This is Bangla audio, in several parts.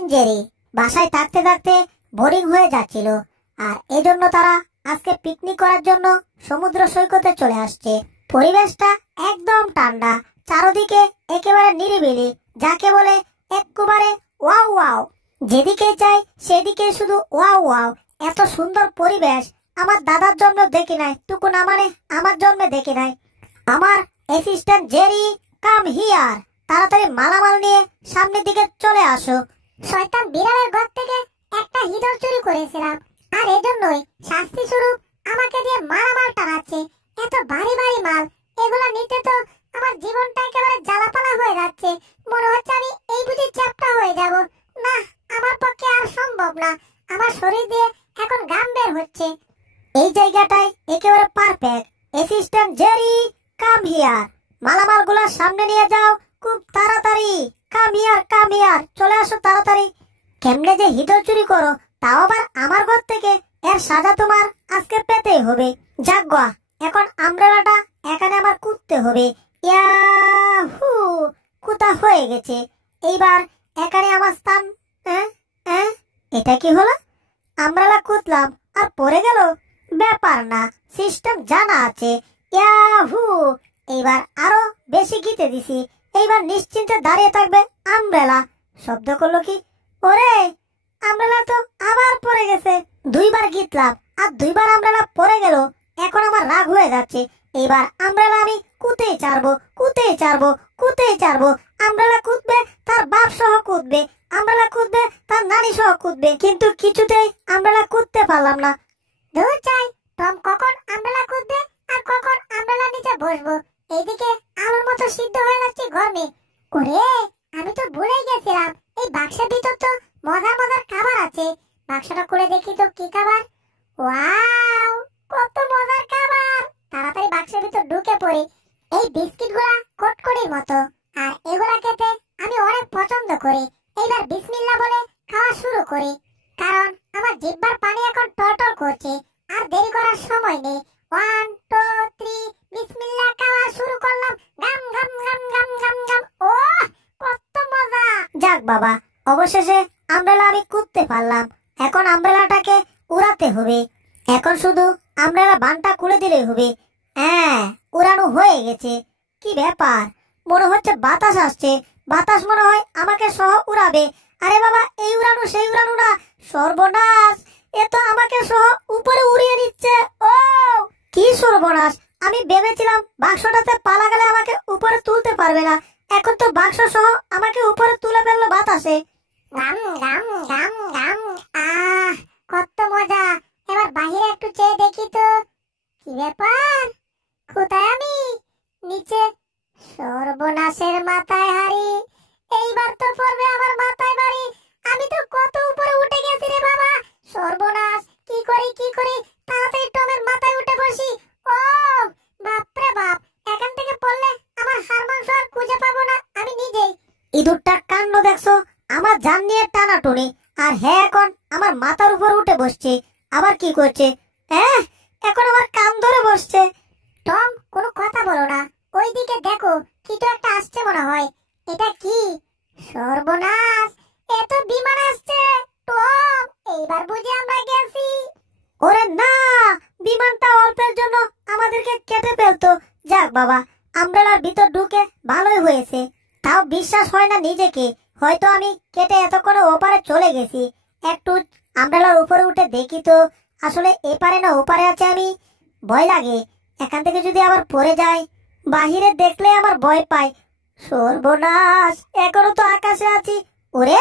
এন্ড জেরি বাসায় থাকতে থাকতে বোরিং হয়ে যাচ্ছিল, আর এজন্য তারা আজকে পিকনিক করার জন্য সমুদ্র সৈকতে চলে আসছে। পরিবেশটা একদম ঠান্ডা, চারদিকে একেবারে নিরিবিলি, যাকে বলে একেবারে ওয়াও ওয়াও। যেদিকে চাই সেদিকে শুধু ওয়াও ওয়াও। এত সুন্দর পরিবেশ আমার দাদার জন্য দেখি নাই, টুকু না মানে আমার জন্মে দেখি নাই। আমার অ্যাসিস্ট্যান্ট জেরি, কাম হিয়ার, তাড়াতাড়ি মালামাল নিয়ে সামনের দিকে চলে আসো। শয়তান বিড়ালের ঘর থেকে একটা হিডল চুরি করেছিলাম, আর এজন্যই শাস্তি স্বরূপ আমাকে দিয়ে মালামাল টানাচ্ছে। এত ভারী ভারী মাল, এগুলা নিতে তো আমার জীবনটা একেবারে জ্বালাপালা হয়ে যাচ্ছে। মনে হচ্ছে আমি এই বুঝি চ্যাপ্টা হয়ে যাব। না, আমার পক্ষে আর সম্ভব না। আমার শরীর দিয়ে এখন ঘাম বের হচ্ছে। এই জায়গাটাই একেবারে perfect. Assistant Jerry, come here, মালামাল গুলা সামনে নিয়ে যাও খুব তাড়াতাড়ি। কাম হিয়ার, চলে আসো তাড়াতাড়ি। কেমনে যে হিডল চুরি করো, তাও আবার আমার ঘর থেকে, এর সাজা তোমার আজকে পেতেই হবে। যাগ্গা, এখন আমব্রেলাটা এখানে আমার কুদতে হবে। ইয়াহু, কুতা হয়ে গেছে। এইবার এখানে আমার স্থান। এটা কি হলো? আমব্রেলা কুদলাম আর পড়ে গেল? ব্যাপার না, সিস্টেম জানা আছে। ইয়াহু, এইবার আরো বেশি গিতে দিছি। এইবার নিশ্চিন্তে দাঁড়িয়ে থাকবে আমব্রেলা। শব্দ করলো কি? ওরে, আমব্রেলা তো আবার পড়ে গেছে। দুইবার গিতলাম আর দুইবার আমব্রেলা পড়ে গেল। এখন আমার রাগ হয়ে যাচ্ছে। এইবার আমব্রেলা আমি কুতেই ছাড়বো। আমব্রেলা কুদবে, তার বাপ সহ কুদবে। আমব্রেলা কুদবে, তার নানি সহ কুদবে, কিন্তু কিছুতেই আমব্রেলা কুদতে পারলাম না। দূর চাই, টম কখন আমব্রেলা কুদবে আর কখন আমব্রেলা নিচে বসবো। এইদিকে আলুর মতো সিদ্ধ হয়ে যাচ্ছে গরমে। ওরে, আমি তো ভুলেই গেছিলাম এই বাক্সের ভিতর তো মজার মজার খাবার আছে। বাক্সটা খুলে দেখি তো কি খাবার। ওয়াও, কত মজার খাবার! তাড়াতাড়ি বাক্সের ভিতর ঢুকে পড়ি। এই বিস্কিটগুলা কটকটির মতো, আর এগুলা খেতে আমি অনেক পছন্দ করি। এইবার বিসমিল্লাহ বলে খাওয়া শুরু করি, কারণ আমার জিহ্বার পানি এখন টলটল করছে। আর দেরি করার সময় নেই। 1 2 3 বিসমিল্লাহ, খাওয়া শুরু করলাম। গাম গাম গাম গাম গাম গাম। ও, কত মজা! যাক বাবা, অবশেষে আমব্রেলা আমি কুদতে পারলাম। এখন আমব্রেলাটাকে উড়াতে হবে। এখন শুধু আমব্রেলা বানটা খুলে দিলেই হবে। উড়ানো হয়ে গেছে। কি ব্যাপার, মনে হচ্ছে বাতাস আসছে। বাতাস মনে হয় আমাকে সহ উড়াবে। আরে বাবা, এই উড়ানো সেই উড়ানো না, সর্বনাশ! এ তো আমাকে সহ উপরে উড়িয়ে দিচ্ছে। ও কি সর্বনাশ! আমি ভেবেছিলাম বাক্সটাতে পালা গেলে আমাকে উপরে তুলতে পারবে না। এখন তো বাক্স সহ আমাকে উপরে তুলে ফেললো বাতাসে। গাম গাম গাম গাম। আহ, কত মজা! এবার বাহিরে একটু চেয়ে দেখি তো কি ব্যাপার। কোথায় আমি? নিচে। সর্বনাশের মাথায় হাড়ি! এইবার তো পড়বে আমার মাথায় বাড়ি। আমি তো কত উপরে উঠে গেছি রে বাবা! সর্বনাশ! কি করি? তাড়াতাড়ি টমের মাথায় উঠে বসি। ও বাপরে বাপ! এখান থেকে পড়লে আমার হাড় মাংস আর খুঁজে পাবো না আমি নিজেই। ইঁদুরটার কাণ্ড দেখছো? আমার জান নিয়ে টানাটুনি। আর হ্যাঁ, এখন আমার মাথার উপর উঠে বসছে। আবার কি করছে? এখন আমার কান ধরে বসছে। টম, কোনো কথা বলো না। ওইদিকে দেখো, কিছু একটা আসছে মনে হয়। এটা কি? সর্বনাশ! এ তো বিমান আসছে। টম, এইবার বুঝি আমরা গেছি। ওরে না, বিমানটা অল্পের জন্য আমাদেরকে কেটে ফেলতো। যাক বাবা, আমব্রেলার ভিতর ঢুকে ভালোই হয়েছে। তাও বিশ্বাস হয় না নিজেকে, হয়তো আমি কেটে এতক্ষণে ওপারে চলে গেছি। একটু আমব্রেলার উপরে উঠে দেখি তো আসলে এপারে না ওপারে আছে আমি। ভয় লাগে, এখান থেকে যদি আবার পড়ে যায়। বাহিরে দেখলে আমার ভয় পায়। সর্বনাশ, এখনো তো আকাশে আছি। ওরে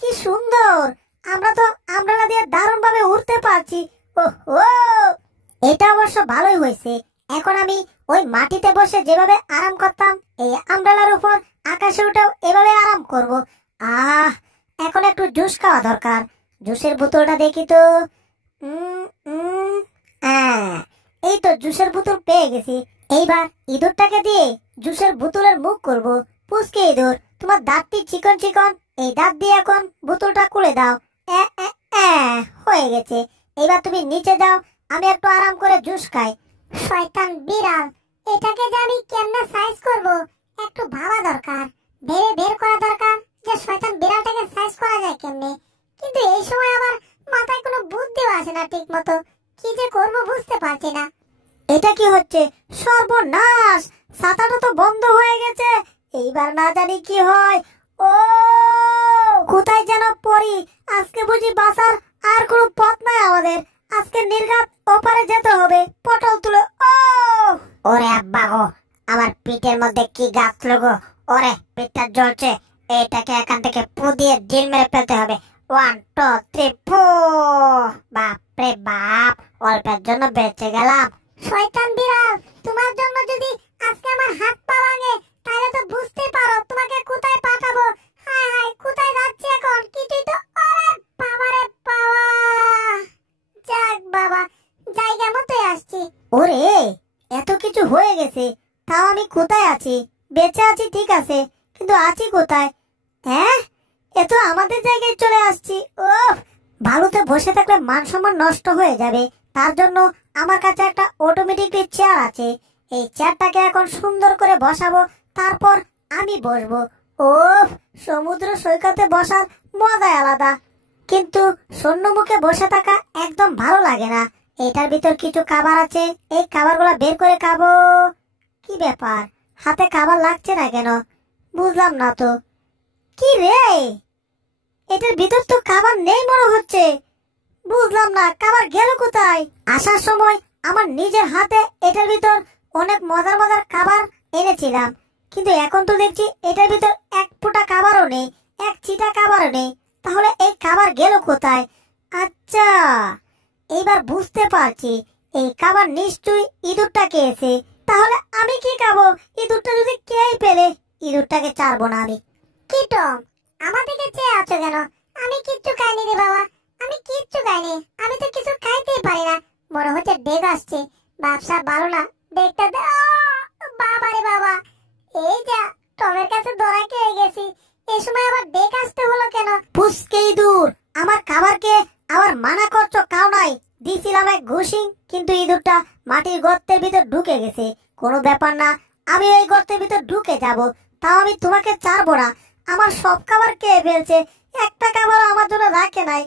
কি সুন্দর! আমরা তো আমব্রেলা দিয়ে দারুণ ভাবে উড়তে পারছি। ওহো, এটা অবশ্য ভালোই হয়েছে। এখন আমি ওই মাটিতে বসে যেভাবে আরাম করতাম, এই আমব্রেলার উপর আকাশে উঠেও এভাবে আরাম করব। এখন একটু জুস খাওয়া দরকার। জুসের বোতলটা দেখি তো। এই তো জুসের বোতল পেয়ে গেছি। এইবার ইঁদুরটাকে দিয়ে জুসের বোতলের মুখ করব। পুচকে ইঁদুর, তোমার দাঁতটি চিকন চিকন, এই দাঁত দিয়ে এখন বোতলটা খুলে দাও। হয়ে গেছে। এবার তুমি নিচে যাও, আমি একটু আরাম করে জুস খাই। শয়তান বিড়াল, এটাকে যে আমি কেমনে সাইজ করব একটু ভাবা দরকার। ভেবে বের করা দরকার যে শয়তান বিড়ালটাকে সাইজ করা যায় কেমনে। ঠিক মতো। কি যে করবো বুঝতে পারছি না। এটা কি হচ্ছে? সর্বনাশ, ছাতাটা তো বন্ধ হয়ে গেছে। এইবার না জানি কি হয়। ও, কোথায় যেন পড়ি। আজকে বুঝি বাঁচার আর কোনো পথ নাই আমাদের। আজকে নির্ঘাত ওপারে যেতে হবে পটল তুলে। ও, ওরে আব্বা গো, আমার পিঠের মধ্যে কি গাছলো গো। ওরে, পিঠটা জ্বলছে। এটাকে এখান থেকে পু দিয়ে ডিল মেরে ফেলতে হবে। 1 2 3 ফু। বাপরে বাপ, অল্পের জন্য বেঁচে গেলাম। শয়তান বিড়াল, তোমার জন্য যদি আজকে আমার হাত পা ভাঙে তাহলে তো বুঝতে পারো তোমাকে কোথায় পাঠাবো। হায় হায়, কোথায় যাচ্ছি এখন কিছুই তো। আরে বাবা রে বাবা, যাক বাবা, জায়গা মতোই আসছি। ওরে, এত কিছু হয়ে গেছে, তাও আমি কোথায় আছি? বেঁচে আছি ঠিক আছে, কিন্তু আছি কোথায়? হ্যাঁ, এ তো আমাদের জায়গায় চলে আসছি। ওফ, বালুতে বসে থাকলে মান সম্মান নষ্ট হয়ে যাবে। তার জন্য আমার কাছে একটা অটোমেটিক চেয়ার আছে। এই চেয়ারটাকে এখন সুন্দর করে বসাবো, তারপর আমি বসবো। ওফ, সমুদ্র সৈকতে বসার মজাই আলাদা। কিন্তু শূন্য মুখে বসে থাকা একদম ভালো লাগে না। এটার ভিতর কিছু খাবার আছে, এই খাবারগুলো বের করে খাবো। কি ব্যাপার, হাতে খাবার লাগছে না কেন? বুঝলাম না তো। কি রে, এটার ভিতর তো খাবার নেই মনে হচ্ছে। বুঝলাম না, খাবার গেল কোথায়? আসার সময় আমার নিজের হাতে এটার ভিতর অনেক মজার মজার খাবার এনেছিলাম, কিন্তু এখন তো দেখছি এটার ভিতর এক ফোঁটা খাবারও নেই, এক চিটা খাবারও নেই। তাহলে এই খাবার গেল কোথায়? আচ্ছা, এইবার বুঝতে পারছি, এই খাবার নিশ্চয়ই ইঁদুরটা খেয়েছে। তাহলে আমি কি খাবো? ইঁদুরটা যদি খেয়েই পেলে, ইঁদুরটাকে ছাড়বো না আমি। কি টম, আমার দিকে চেয়ে আছো কেন? আমি কিচ্ছু খাইনি রে বাবা, আমি কিচ্ছু খাইনি। আমি তো কিছু খাইতেই পারি না। মনে হচ্ছে ডেগ আসছে। ব্যবসা ভালো না, ডেগটা দে। বাবা রে বাবা, এই যা, টমের কাছে ধরা খেয়ে গেছি। এই সময় আবার ডেগ আসতে হলো কেন? পুষ্কে ইঁদুর, আমার খাবারকে আবার মানা করছো, খাও নাই। দিছিলাম এক ঘুষি, কিন্তু ইঁদুরটা মাটির গর্তের ভিতর ঢুকে গেছে। কোনো ব্যাপার না, আমি এই গর্তের ভিতর ঢুকে যাব। তাও আমি তোমাকে ছাড়বো না। আমার সব খাবার খেয়ে ফেলছে, একটা খাবারও আমার জন্য রাখে নাই।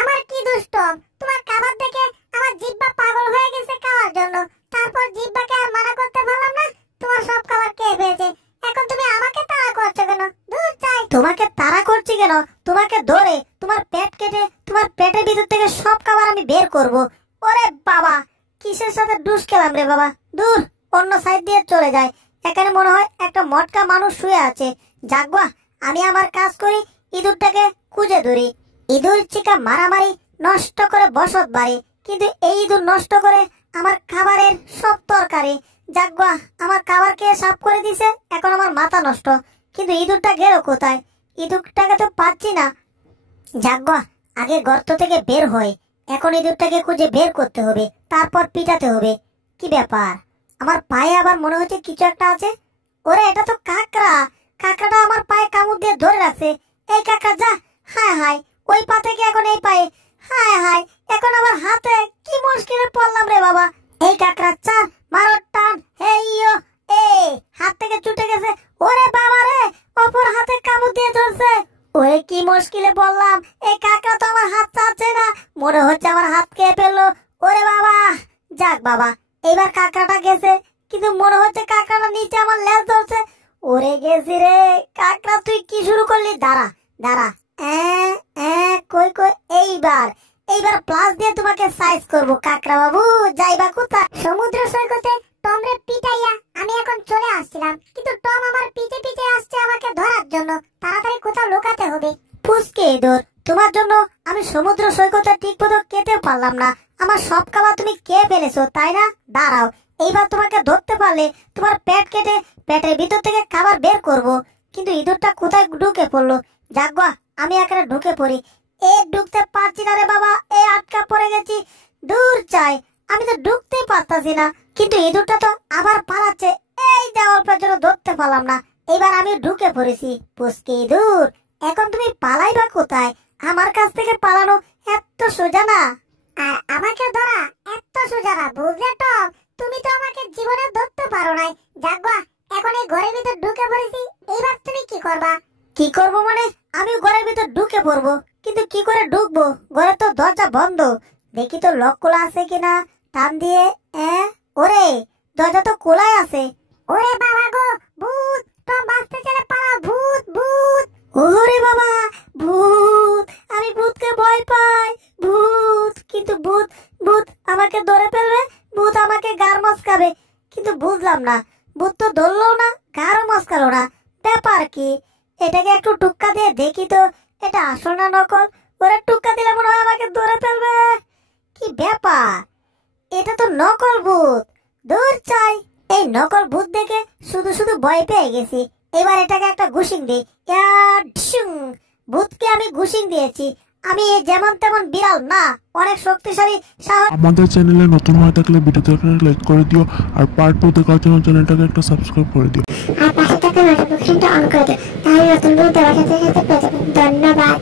আমার কি দোষ টম? তোমার খাবার দেখে আমার জিহ্বা পাগল হয়ে গেছে খাওয়ার জন্য। তারপর জিহ্বাকে আর মানা করতে পারলাম না, তোমার সব খাবার খেয়ে ফেলছে। এখন তুমি আমাকে তাড়া করছো কেন? দূর চাই। তোমাকে তাড়া করছি কেন? তোমাকে ধরে তোমার পেট কেটে তোমার পেটের ভিতর থেকে সব খাবার আমি বের করব। ওরে বাবা, কিসের সাথে ডুস খেলাম রে বাবা। দূর, অন্য সাইড দিয়ে চলে যায়। এখানে মনে হয় একটা মটকা মানুষ শুয়ে আছে। যাকবা, আমি আমার কাজ করি, ইঁদুরটাকে খুঁজে ধরি। ইঁদুর চিকা মারামারি নষ্ট করে বসত বাড়ি, কিন্তু এই ইঁদুর নষ্ট করে আমার খাবারের সব তরকারি। যাকবা, আমার খাবার খেয়ে সাফ করে দিছে, এখন আমার মাথা নষ্ট। কিন্তু ইঁদুরটা গেল কোথায়? ইঁদুরটাকে তো পাচ্ছি না। যাকবা, আগে গর্ত থেকে বের হয়। এখন ইঁদুরটাকে খুঁজে বের করতে হবে, তারপর পিটাতে হবে। কি ব্যাপার, আমার পায়ে আবার মনে হচ্ছে কিছু একটা আছে। ওরে, এটা তো কাকড়া। কাকড়াটা আমার পায়ে কামড় দিয়ে ধরে রাখছে। এই কাকড়া যা। হায় হায়, ওই পা থেকে এখন এই পায়ে। হায় হায়, এখন আমার হাতে কি মুশকিলে পড়লাম রে বাবা। এই কাকড়া চার, মারো টান। হেইয়ো, এই হাত থেকে ছুটে গেছে। ওরে বাবা রে, অপর হাতে কামড় দিয়ে ধরছে। ওরে কি মুশকিলে পড়লাম। এই কাকড়া তো আমার হাত ছাড়ছে না, মনে হচ্ছে আমার হাত খেয়ে ফেললো। ওরে বাবা, যাক বাবা, এইবার কাকড়াটা গেছে, কিন্তু মনে হচ্ছে কাকড়াটা নিচে আমার লেজ ধরছে। ওরে গেছি রে। কাকড়া, তুই কি শুরু করলি? দাঁড়া দাঁড়া। কই কই, এইবার এইবার প্লাস দিয়ে তোমাকে সাইজ করবো। কাকড়া বাবু, যাইবা কোথায়? সমুদ্র সৈকতে টমরে পিটাইয়া আমি এখন চলে আসছিলাম, কিন্তু টম আমার পিছে পিছে আসছে আমাকে ধরার জন্য। তাড়াতাড়ি কোথাও লুকাতে হবে। পুষ্কে ইঁদুর, তোমার জন্য আমি সমুদ্র সৈকতে ঠিক মতো খেতেও পারলাম না। আমার সব খাবার তুমি খেয়ে ফেলেছো, তাই না? দাঁড়াও, এইবার তোমাকে ধরতে পারলে তোমার পেট কেটে পেটের ভিতর থেকে খাবার বের করব। কিন্তু ইঁদুরটা কোথায় ঢুকে পড়লো? যাকবা, আমি এখানে ঢুকে পড়ি। ঢুকতে পারছি না রে বাবা, আটকা পড়ে গেছি। দূর চাই, আমি তো ঢুকতেই পারতাছি না। কিন্তু ইঁদুরটা তো আবার পালাচ্ছে। এই যে অল্পের জন্য ধরতে পারলাম না। এবার আমি ঢুকে পড়েছি। পুষ্কে ইঁদুর, এখন তুমি পালাইবা কোথায়? আমার কাছ থেকে পালানো এত সোজা না। আর আমাকে ধরা এত সোজা না, বুঝলে টম? তুমি তো আমাকে জীবনে ধরতে পারো নাই। যাকবা, এখন এই ঘরের ভিতর ঢুকে পড়েছি। এইবার তুমি কি করবা? কি করব মানে? আমি ঘরের ভিতর ঢুকে পড়বো, কিন্তু কি করে ঢুকবো? ঘরে তো দরজা বন্ধ। দেখি তো লক খোলা আছে কিনা। টান দিয়ে ওরে দরজা তো খোলাই আছে। ওরে বাবা গো, ভূত! টম বাঁচতে চলে পালা, ভূত ভূত! ওরে বাবা ভূত! আমি ভূতকে ভয় পাই। ভূত! কিন্তু ভূত ভূত আমাকে ধরে ফেলবে, ভূত আমাকে গার মস্কাবে। কিন্তু বুঝলাম না, ভূত তো ধরলো না, গারও মস্কালো না, ব্যাপার কি? এটাকে একটু টুক্কা দিয়ে দেখি তো এটা আসল না নকল। ওরা টুক্কা দিলে মনে হয় আমাকে ধরে ফেলবে। কি ব্যাপার? এটা তো নকল ভূত। দূর চাই, এই নকল ভূত দেখে শুধু শুধু ভয় পেয়ে গেছি। এবার এটাকে একটা ঘুষিং দিই। ভূতকে আমি ঘুষিং দিয়েছি। আমি যেমন তেমন বিড়াল না, অনেক শক্তিশালী সাহস। আমাদের চ্যানেলে নতুন হয়ে থাকলে ভিডিওতে একটা লাইক করে দিও, আর পার্ট 2 দেখার জন্য চ্যানেলটাকে একটা সাবস্ক্রাইব করে দিও। আর পাশে থাকা নোটিফিকেশনটা অন করে দিও, তাহলে নতুন ভিডিও দেওয়ার সাথে সাথে পেয়ে যাবেন। ধন্যবাদ।